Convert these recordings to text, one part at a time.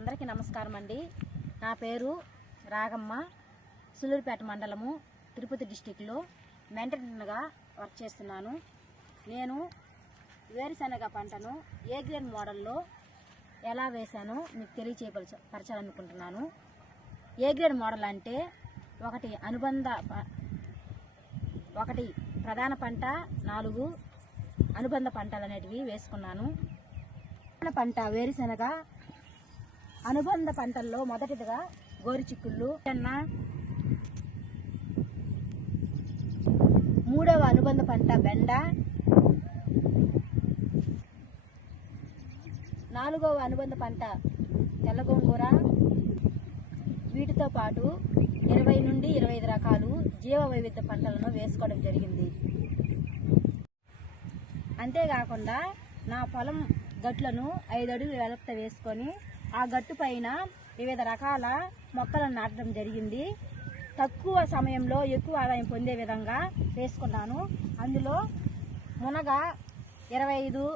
అందరికీ నమస్కారం అండి. నా పేరు రాగమ్మ. సులూరుపేట మండలము, తిరుపతి డిస్టిక్లో మెయింటెనెన్స్గా వర్క్ చేస్తున్నాను. నేను వేరుశనగ పంటను ఏ గ్రేడ్ మోడల్లో ఎలా వేశానో మీకు తెలియచేయపరచాలనుకుంటున్నాను. ఏ గ్రేడ్ మోడల్ అంటే ఒకటి ప్రధాన పంట, 4 అనుబంధ పంటలు అనేటివి వేసుకున్నాను. పంట వేరుశనగ, అనుబంధ పంటల్లో మొదటిదిగా గోరుచిక్కుళ్ళు, మూడవ అనుబంధ పంట బెండ, 4వ అనుబంధ పంట తెల్లగోంగూర. వీటితో పాటు 20 నుండి 25 రకాలు జీవ వైవిధ్య పంటలను వేసుకోవడం జరిగింది. అంతేకాకుండా నా పొలం గట్లను 5 అడుగుల వెడల్పుతో వేసుకొని ఆ గట్టు పైన వివిధ రకాల మొక్కలను నాటడం జరిగింది. తక్కువ సమయంలో ఎక్కువ ఆదాయం పొందే విధంగా వేసుకున్నాను. అందులో మునగ 25,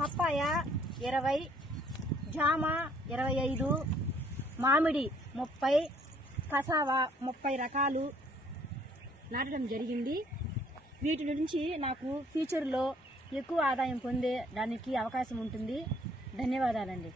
పప్పాయ 20, జామ 25, మామిడి 30, కసావా 30 రకాలు నాటడం జరిగింది. వీటి నుంచి నాకు ఫ్యూచర్లో ఎక్కువ ఆదాయం పొందే దానికి అవకాశం ఉంటుంది. ధన్యవాదాలండి.